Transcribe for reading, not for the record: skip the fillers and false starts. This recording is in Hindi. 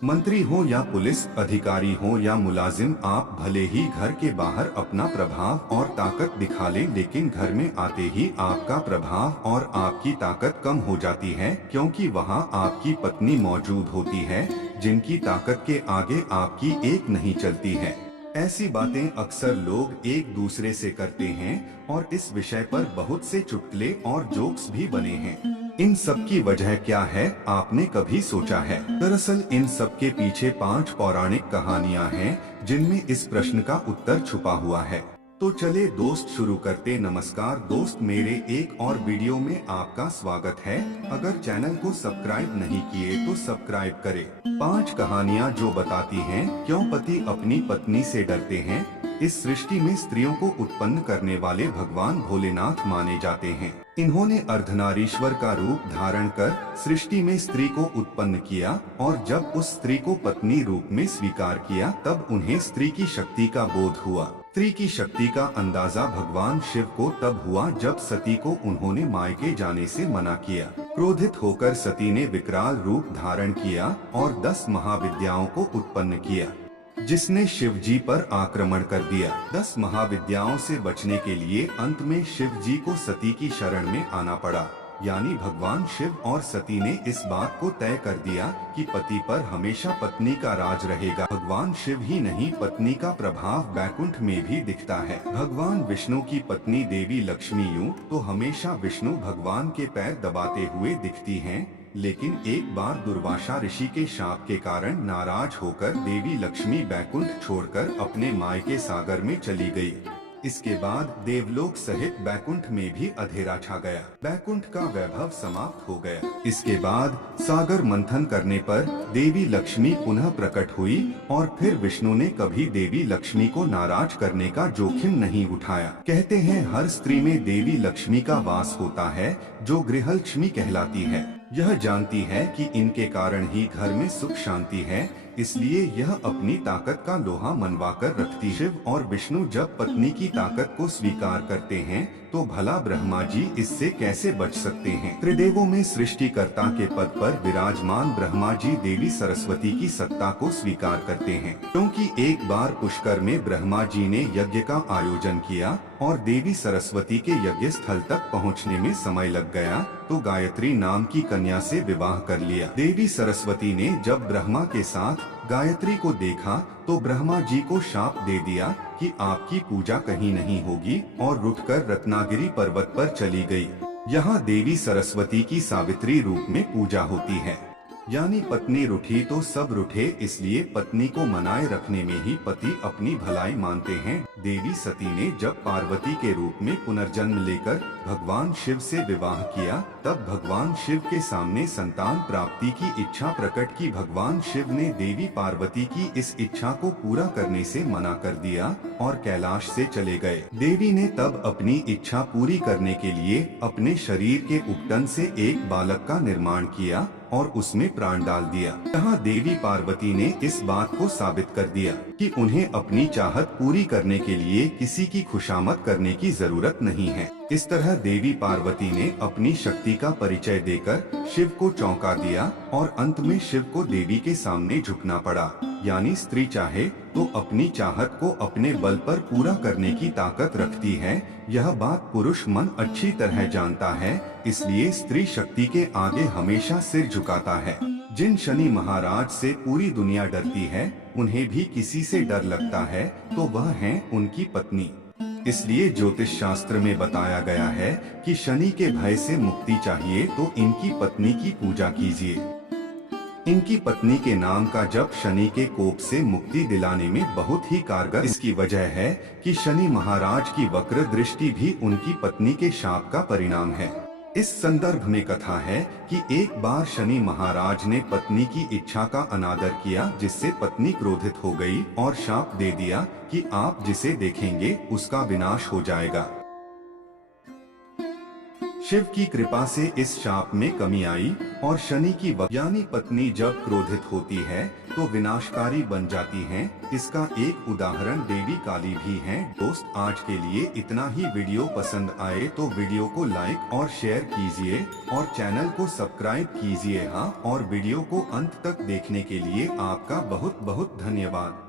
मंत्री हो या पुलिस अधिकारी हो या मुलाजिम, आप भले ही घर के बाहर अपना प्रभाव और ताकत दिखा लें, लेकिन घर में आते ही आपका प्रभाव और आपकी ताकत कम हो जाती है, क्योंकि वहां आपकी पत्नी मौजूद होती है, जिनकी ताकत के आगे आपकी एक नहीं चलती है। ऐसी बातें अक्सर लोग एक दूसरे से करते हैं और इस विषय पर बहुत से चुटकुले और जोक्स भी बने हैं। इन सब की वजह क्या है, आपने कभी सोचा है? दरअसल इन सब के पीछे 5 पौराणिक कहानियां हैं, जिनमें इस प्रश्न का उत्तर छुपा हुआ है। तो चले दोस्त शुरू करते। नमस्कार दोस्त, मेरे एक और वीडियो में आपका स्वागत है। अगर चैनल को सब्सक्राइब नहीं किए तो सब्सक्राइब करें। 5 कहानियां जो बताती हैं क्यों पति अपनी पत्नी से डरते हैं। इस सृष्टि में स्त्रियों को उत्पन्न करने वाले भगवान भोलेनाथ माने जाते हैं। इन्होंने अर्धनारीश्वर का रूप धारण कर सृष्टि में स्त्री को उत्पन्न किया, और जब उस स्त्री को पत्नी रूप में स्वीकार किया तब उन्हें स्त्री की शक्ति का बोध हुआ। स्त्री की शक्ति का अंदाजा भगवान शिव को तब हुआ जब सती को उन्होंने मायके जाने से मना किया। क्रोधित होकर सती ने विकराल रूप धारण किया और 10 महाविद्याओं को उत्पन्न किया, जिसने शिव जी पर आक्रमण कर दिया। 10 महाविद्याओं से बचने के लिए अंत में शिव जी को सती की शरण में आना पड़ा। यानी भगवान शिव और सती ने इस बात को तय कर दिया कि पति पर हमेशा पत्नी का राज रहेगा। भगवान शिव ही नहीं, पत्नी का प्रभाव बैकुंठ में भी दिखता है। भगवान विष्णु की पत्नी देवी लक्ष्मी यूं तो हमेशा विष्णु भगवान के पैर दबाते हुए दिखती हैं, लेकिन एक बार दुर्वासा ऋषि के शाप के कारण नाराज होकर देवी लक्ष्मी बैकुंठ छोड़कर अपने मायके सागर में चली गई। इसके बाद देवलोक सहित बैकुंठ में भी अंधेरा छा गया। बैकुंठ का वैभव समाप्त हो गया। इसके बाद सागर मंथन करने पर देवी लक्ष्मी पुनः प्रकट हुई, और फिर विष्णु ने कभी देवी लक्ष्मी को नाराज करने का जोखिम नहीं उठाया। कहते हैं हर स्त्री में देवी लक्ष्मी का वास होता है, जो गृहलक्ष्मी कहलाती है। यह जानती है कि इनके कारण ही घर में सुख शांति है, इसलिए यह अपनी ताकत का लोहा मनवा कर रखती। शिव और विष्णु जब पत्नी की ताकत को स्वीकार करते हैं तो भला ब्रह्मा जी इससे कैसे बच सकते हैं। त्रिदेवों में सृष्टिकर्ता के पद पर विराजमान ब्रह्मा जी देवी सरस्वती की सत्ता को स्वीकार करते हैं, क्योंकि एक बार पुष्कर में ब्रह्मा जी ने यज्ञ का आयोजन किया और देवी सरस्वती के यज्ञ स्थल तक पहुंचने में समय लग गया, तो गायत्री नाम की कन्या से विवाह कर लिया। देवी सरस्वती ने जब ब्रह्मा के साथ गायत्री को देखा तो ब्रह्मा जी को शाप दे दिया कि आपकी पूजा कहीं नहीं होगी, और रुठकर रत्नागिरी पर्वत पर चली गई। यहाँ देवी सरस्वती की सावित्री रूप में पूजा होती है। यानी पत्नी रूठी तो सब रूठे, इसलिए पत्नी को मनाए रखने में ही पति अपनी भलाई मानते हैं। देवी सती ने जब पार्वती के रूप में पुनर्जन्म लेकर भगवान शिव से विवाह किया, तब भगवान शिव के सामने संतान प्राप्ति की इच्छा प्रकट की। भगवान शिव ने देवी पार्वती की इस इच्छा को पूरा करने से मना कर दिया और कैलाश से चले गए। देवी ने तब अपनी इच्छा पूरी करने के लिए अपने शरीर के उपटन से एक बालक का निर्माण किया और उसमें प्राण डाल दिया। यहाँ देवी पार्वती ने इस बात को साबित कर दिया कि उन्हें अपनी चाहत पूरी करने के लिए किसी की खुशामद करने की जरूरत नहीं है। इस तरह देवी पार्वती ने अपनी शक्ति का परिचय देकर शिव को चौंका दिया, और अंत में शिव को देवी के सामने झुकना पड़ा। यानी स्त्री चाहे तो अपनी चाहत को अपने बल पर पूरा करने की ताकत रखती है। यह बात पुरुष मन अच्छी तरह जानता है, इसलिए स्त्री शक्ति के आगे हमेशा सिर झुकाता है। जिन शनि महाराज से पूरी दुनिया डरती है, उन्हें भी किसी से डर लगता है तो वह है उनकी पत्नी। इसलिए ज्योतिष शास्त्र में बताया गया है कि शनि के भय से मुक्ति चाहिए तो इनकी पत्नी की पूजा कीजिए। इनकी पत्नी के नाम का जप शनि के कोप से मुक्ति दिलाने में बहुत ही कारगर। इसकी वजह है कि शनि महाराज की वक्र दृष्टि भी उनकी पत्नी के शाप का परिणाम है। इस संदर्भ में कथा है कि एक बार शनि महाराज ने पत्नी की इच्छा का अनादर किया, जिससे पत्नी क्रोधित हो गई और शाप दे दिया कि आप जिसे देखेंगे उसका विनाश हो जाएगा। शिव की कृपा से इस शाप में कमी आई और शनि की यानी पत्नी जब क्रोधित होती है तो विनाशकारी बन जाती हैं। इसका एक उदाहरण देवी काली भी हैं। दोस्त आज के लिए इतना ही। वीडियो पसंद आए तो वीडियो को लाइक और शेयर कीजिए और चैनल को सब्सक्राइब कीजिए। हाँ, और वीडियो को अंत तक देखने के लिए आपका बहुत बहुत धन्यवाद।